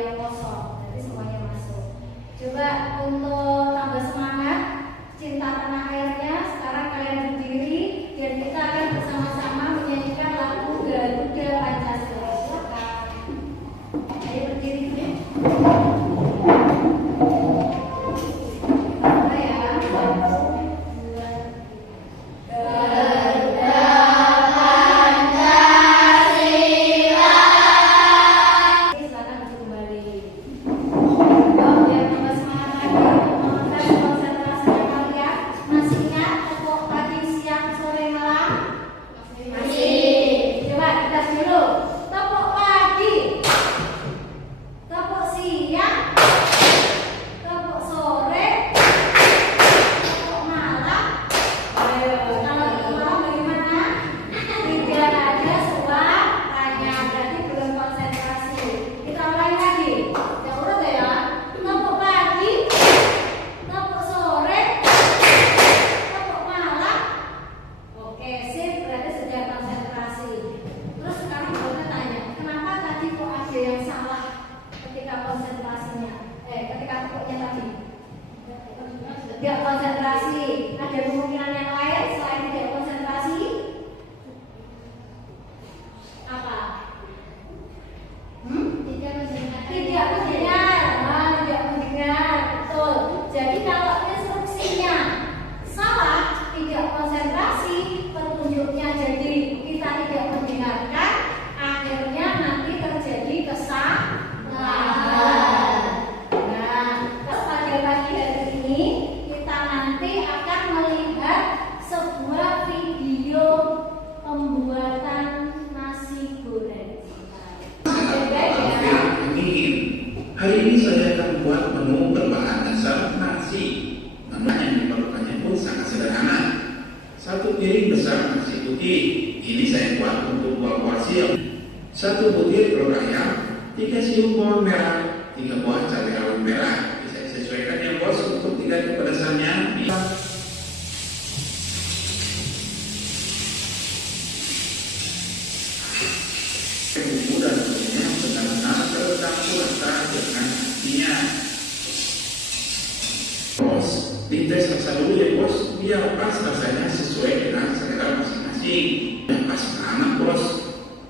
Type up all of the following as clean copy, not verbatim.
yang kosong, jadi semuanya masuk. Coba untuk tambah semangat cinta tanah airnya, sekarang kalian berdiri dan kita akan bersama-sama menyanyikan lagu Garuda Pancasila. Silakan. Ayo berdiri ya. Tidak konsentrasi, ada kemungkinan yang lain selain tidak konsentrasi? Apa? Tidak mendengar. Tidak mendengar. Tidak mendengar. Betul. Jadi kalau instruksinya salah, tidak konsentrasi, petunjuknya jadi kita tidak mendengarkan, akhirnya nanti terjadi kesalahan. Nanti akan melihat sebuah video pembuatan nasi goreng. Hari ini saya akan buat menu berbahan dasar nasi. Namun yang diperlukannya pun sangat sederhana. 1 piring besar nasi putih. Ini saya buat untuk 2 porsi. 1 butir telur ayam, 3 siung bawang merah, 3 buah cabai rawit merah. Sesuaikan ya bos untuk tingkat kepedasannya. Bumbu dan kunyitnya benar-benar tercampur rata dengan nasinya. Bos, dites rasa dulu ya bos, biar pas rasanya sesuai dengan selera masing-masing. Dan pas banget bos.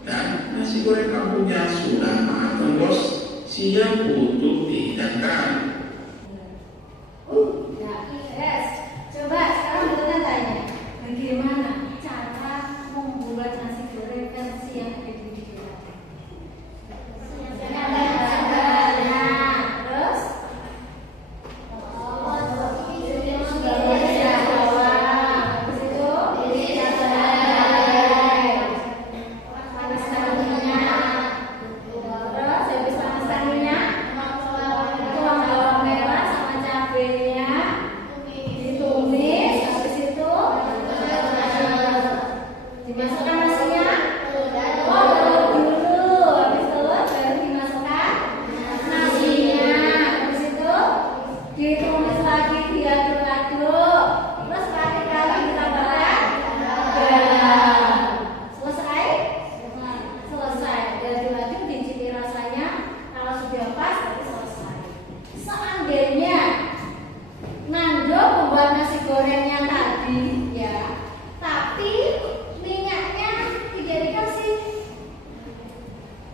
Dan nasi goreng kampungnya sudah matang bos, siap untuk dihidangkan. Coba sekarang kita tanya, bagaimana cara membuat nasi goreng versi yang ada di video? Terus?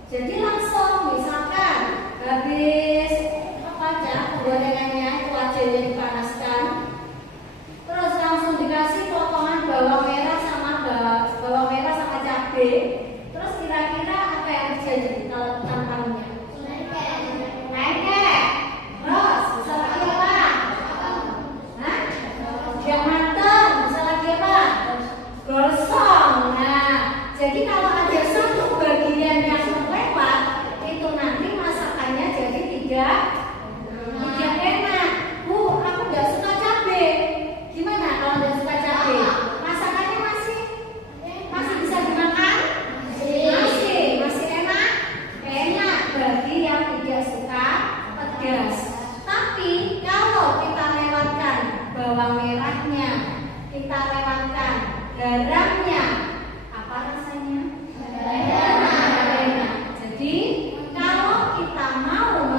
Jadi langsung misalkan habis gorengannya itu wajahnya dipanaskan, terus langsung dikasih potongan bawang merah sama cabai, terus kira-kira apa yang terjadi kalau tantangannya? Naik. Terus bisa lagi apa? Yang matang bisa lagi apa? Gosong. Nah, jadi kalau ada satu bagian yang lewat, itu nanti masakannya jadi tidak enak. Aku nggak suka cabai. Gimana kalau nggak suka cabai? Masakannya masih bisa dimakan? Masih enak bagi yang tidak suka pedas. Tapi kalau kita lewatkan bawang merahnya, kita lewatkan garamnya, apa rasanya? Enak. Jadi kalau kita mau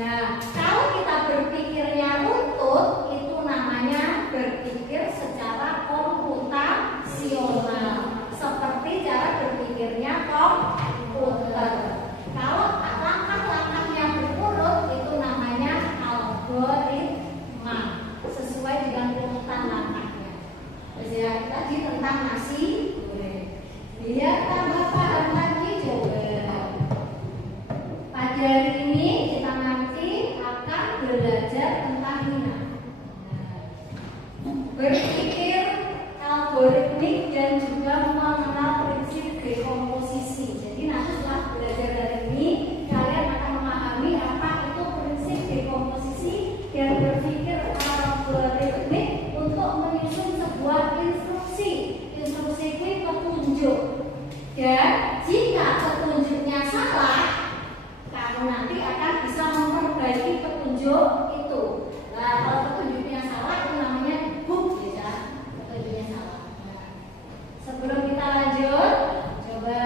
Nah, kalau kita berpikirnya runtut, itu namanya berpikir secara komputasional, seperti cara berpikirnya komputer. Kalau langkah-langkahnya berurut, itu namanya algoritma, sesuai dengan urutan langkahnya. Ya, tadi tentang nasi goreng. Biar tambah paham lagi, coba. Pada hari ini kita nanti akan belajar tentang ini. Berpikir algoritmik dan juga mengenal prinsip dekomposisi. Jadi nanti setelah belajar dari ini, kalian akan memahami apa itu prinsip dekomposisi dan berpikir algoritmik untuk menyusun sebuah instruksi. Instruksi itu petunjuk. Dan jika petunjuknya salah, kamu nanti akan bisa memperbaiki petunjuk itu. Nah, kalau petunjuknya salah itu namanya bug, ya. Petunjuknya salah. Nah, sebelum kita lanjut, coba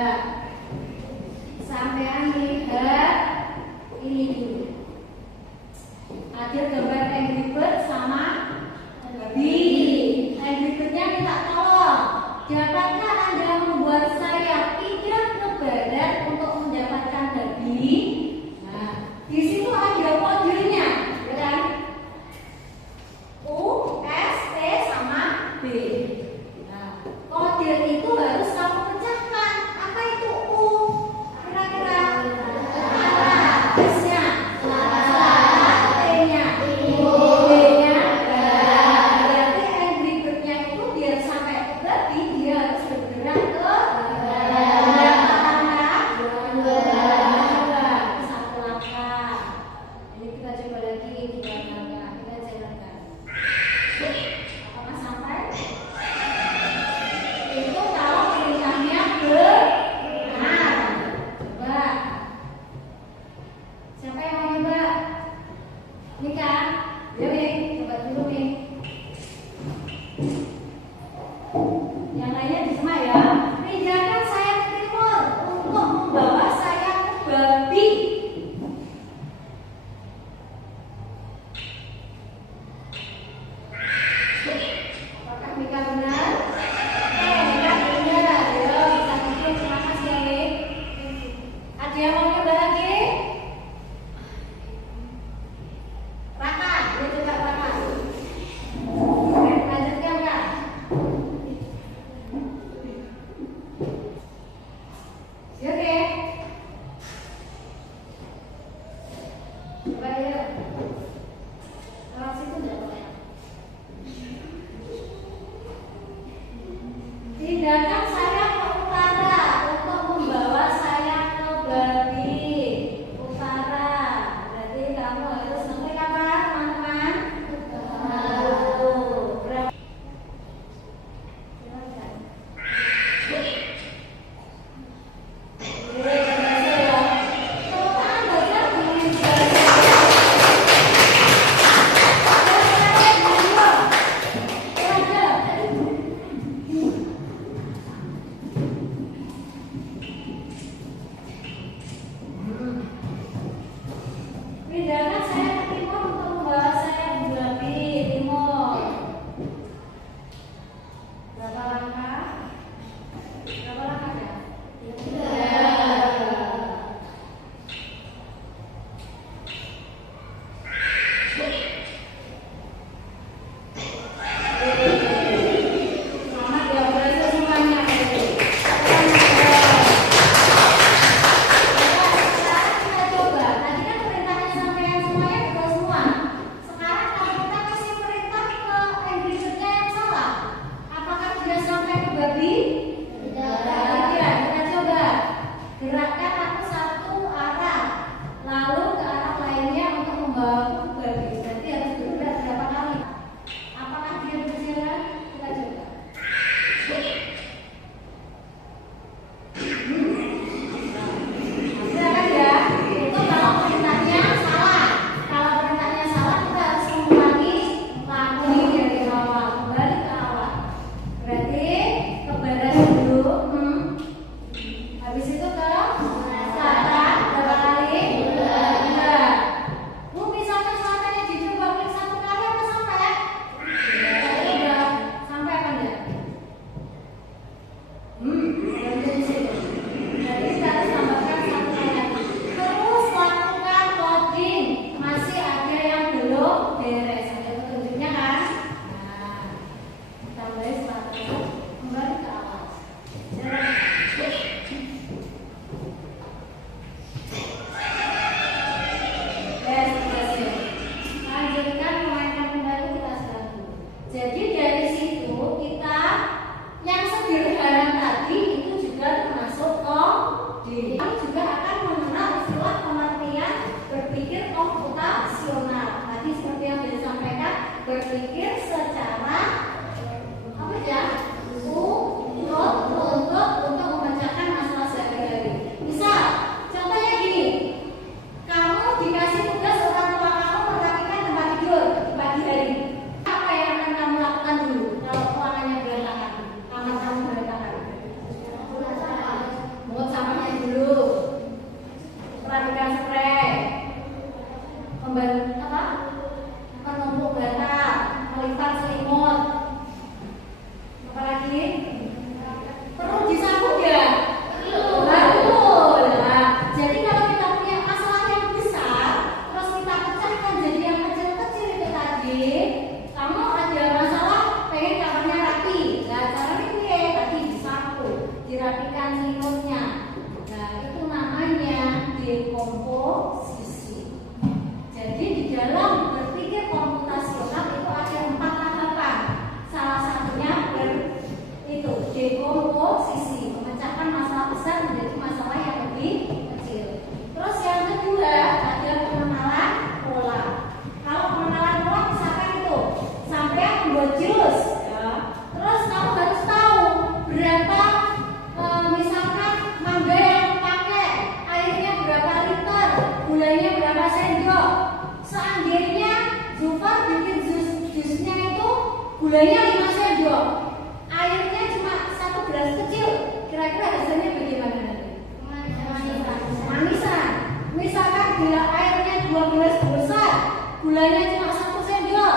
sampean lihat ini dulu. Ada gambar Angry Bird sama babi. Angry Bird-nya minta tolong. Dapatkah Anda membuat saya tidak ke barat untuk mendapatkan babi? Nah, di situ ada kodenya, ya kan? U, S, T sama B. Nah, kode itu harus kamu pecahkan. Apa itu U? Kira-kira S-nya, T-nya, juga akan mengenal istilah pengertian berpikir komputasional. Tadi seperti yang sudah disampaikan, berpikir secara apa ya? Untuk memecahkan masalah sehari-hari. Misal, contohnya gini, kamu dikasih tugas orang tua kamu merapikan tempat tidur pagi hari. Apa yang akan kamu lakukan dulu kalau ruangannya berantakan, kamar kamu berantakan? Mungut sampahnya dulu, merapikan spray, menumpuk bantal, melipat selimut. Apalagi perlu disapu ya? Betul. Nah, jadi kalau kita punya masalah yang besar, terus kita pecahkan jadi yang kecil-kecil itu tadi, kamu ada masalah pengen kamarnya rapi. Nah, caranya ini tadi disapu, dirapikan selimutnya. Nah, itu namanya dekomposisi. Jadi di dalam berpikir komputasional itu ada 4 tahapan. Salah satunya itu dekomposisi, memecahkan masalah besar menjadi masalah yang lebih kecil. Terus yang kedua ada pengenalan pola. Kalau pengenalan pola misalkan itu sampai membuat jus, ya. Terus kamu harus tahu berapa misalkan mangga yang pakai, airnya berapa liter, gulanya berapa sendok. Seandainya Zufar bikin jusnya itu gulanya 5 sendok, airnya cuma 1 gelas kecil, kira-kira hasilnya bagaimana nanti? Manisan. Misalkan gula airnya 2 gelas besar, gulanya cuma 1 sendok,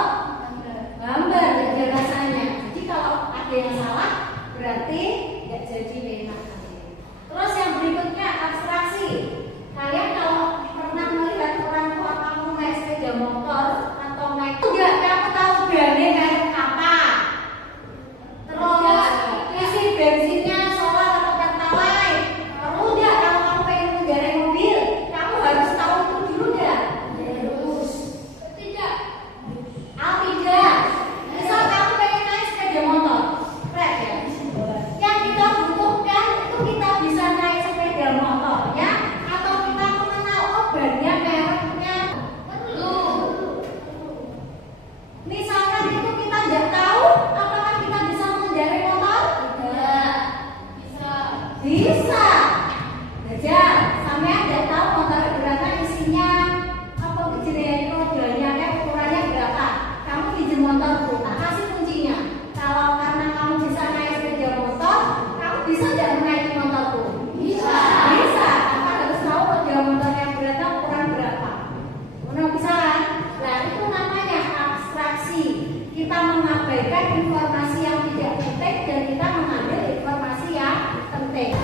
gambar jadi rasanya. Jadi kalau ada yang salah berarti nggak jadi enak. Terus yang berikutnya abstraksi. Kalian kalau pernah melihat orang tua kamu naik sepeda motor atau naik enggak, kamu tahu brandnya kayak apa? Terus isi bensinnya solar atau pertalite. Perlu nggak kalau kamu pengen mengendarai mobil? Kamu harus tahu itu dulu nggak? Harus. Tidak. Tidak. Misal kamu pengen naik sepeda motor, keren ya? Yang kita butuhkan itu kita bisa naik sepeda motornya atau kita mengenal obatnya, mereknya. Perlu. Misalkan itu kita nggak tahu, apakah kita bisa mengendarai motor? Tidak. Bisa. Aja. Sampai nggak tahu motor berapa isinya, apa kejadian rodanya, ukurannya berapa. Kamu pinjam motorku, tak kasih kuncinya. Kalau karena kamu bisa naik sepeda motor, kamu bisa nggak menaiki motorku? Bisa. Bisa. Apa harus tahu roda motornya berapa, ukuran berapa? Mana bisa kan? Nah, itu namanya abstraksi. Kita mengabaikan informasi yang tidak penting dan kita mengambil informasi yang penting.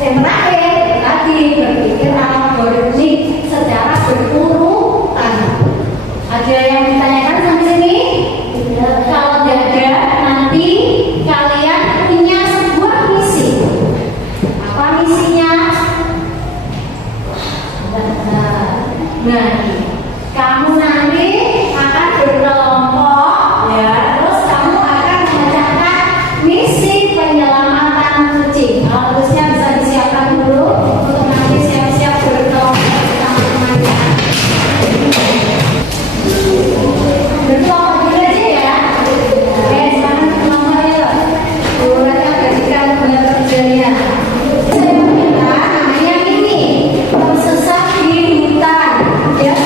Yang terakhir tadi berpikir algoritmik secara berurutan. Ada yang ditanyakan sampai sini? Kalau tidak ada, nanti kalian punya sebuah misi. Apa misinya? Nah, kamu nanti akan berkelompok, ya. Terus kamu akan memecahkan misi penyelamatan kucing. Harusnya bisa disiapkan dulu untuk nanti siap-siap berkelompok bersama teman-teman. Berkelompok dulu aja ya. Oke, sekarang berkelompok ya. Bulannya bagikan bulan kerjanya. Saya minta namanya ini tersesat di hutan. Ya.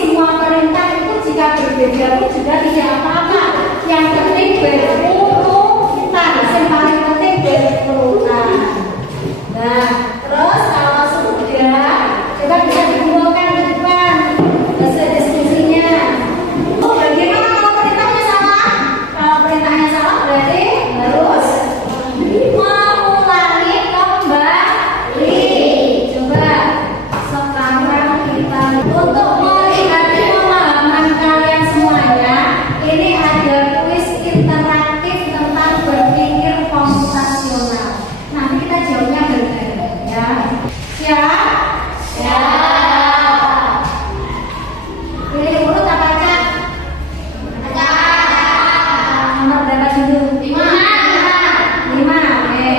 semua perintah itu jika berbeda pun juga tidak apa-apa. Yang penting berurutan. Yang paling penting berurutan. Nah, terus kalau sudah, coba bisa dikumpulkan ke depan hasil diskusinya. Oh, bagaimana kalau perintahnya salah? Kalau perintahnya salah berarti harus mengulangi kembali. Coba sekarang kita untuk melihat pemahaman kalian semuanya, ini ada kuis interaktif tentang berpikir komputasional. Nanti kita jawabnya bareng-bareng ya. Siap? Siap. Pilih urut apa aja? Nomor berapa dulu? 5. Oke.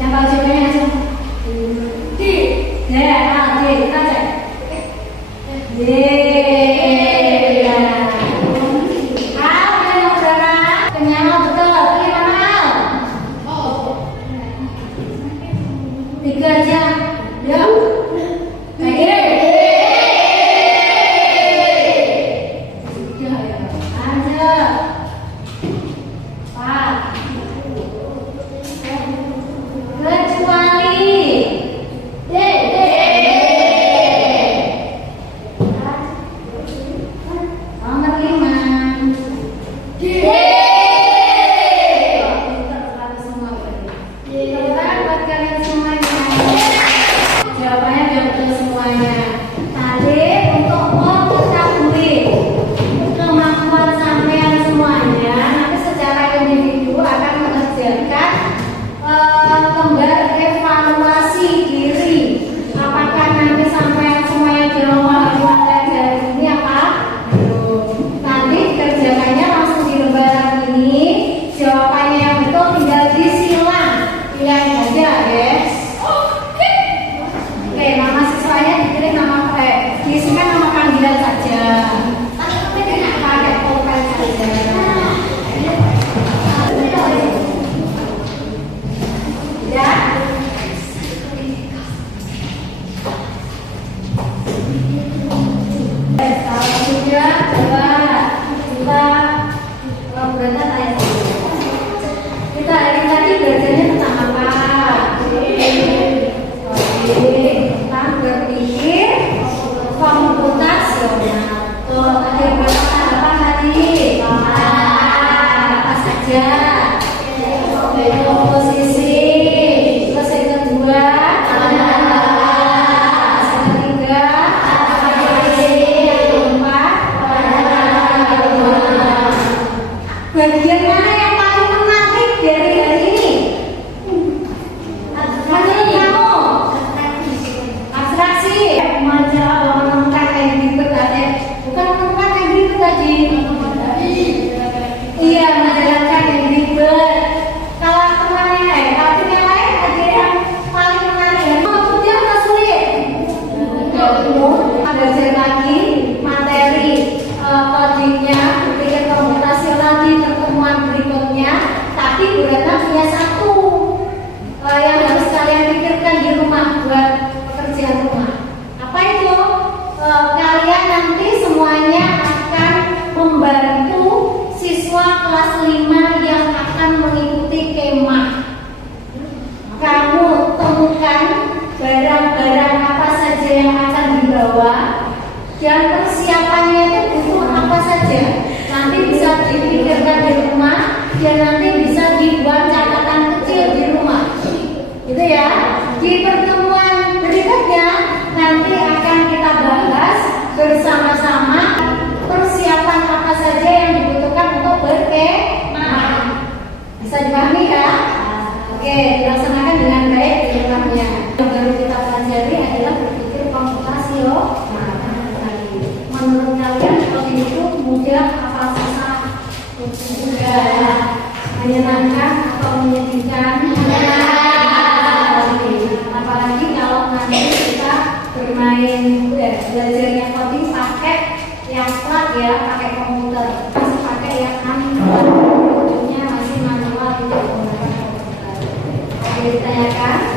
Yang tahu jawabannya langsung. D. Ya, D. Kita cek. D. Kenyal betul. Pilih mana? Tiga aja. Yuk. Sudah ya. Lanjut. 4. Kecuali. D. Nomor 5. Buat kalian semuanya. Jawabannya biar betul semuanya. Tadi untuk mengetahui kemampuan sampean semuanya, nanti secara individu akan mengerjakan kembar evaluasi diri. Apakah nanti sampean semuanya di rumah pelajaran ini apa? Nanti kerjakannya langsung di lembaran ini. Jawabannya yang betul tinggal disilang. Pilihan aja, guys. Oke, nama siswanya dipilih nama diisikan nama panggilan saja. Tapi tidak pakai pulpen saja. Ya. Kalau sudah, coba kita berangkat tanya. Kita hari tadi belajarnya tentang apa? Tentang berpikir komputasional. Kalau ada pertanyaan apa tadi? Apa saja? Komposisi. Terus yang kedua, yang ketiga, yang keempat, bagian mana yang paling menarik dari hari ini? Menurut kamu? Abstraksi. Menemukan Angry Bird tadi. Bukan menemukan Angry Bird tadi. Iya, menjalankan Angry Bird. Kalau temannya, kalau yang lain ada yang paling menarik. Maksudnya apa sulit? Belajar lagi materi codingnya, berpikir komputasional di pertemuan berikutnya. Tapi Burana punya satu yang harus kalian pikirkan di rumah buat pekerjaan rumah. Apa itu? Kalian nanti semuanya akan membantu siswa kelas 5 yang akan mengikuti kemah. Kamu temukan barang-barang apa saja yang akan dibawa dan persiapannya itu butuh apa saja. Nanti bisa dipikirkan di rumah dan nanti bisa dibuat catatan kecil di rumah. Gitu ya. Di pertemuan berikutnya nanti akan kita bahas bersama-sama persiapan apa saja yang dibutuhkan untuk berkemah. Bisa dipahami ya? Oke, dilaksanakan dengan baik di rumahnya. Yang baru kita pelajari adalah berpikir komputasional. Menurut kalian coding itu mudah apa susah? Mudah. Menyenangkan atau menyedihkan? Apalagi kalau nanti kita bermain belajarnya coding pakai yang flat ya, pakai komputer. Masih pakai yang analog, ujungnya masih manual, tidak menggunakan komputer. Oke, ditanyakan.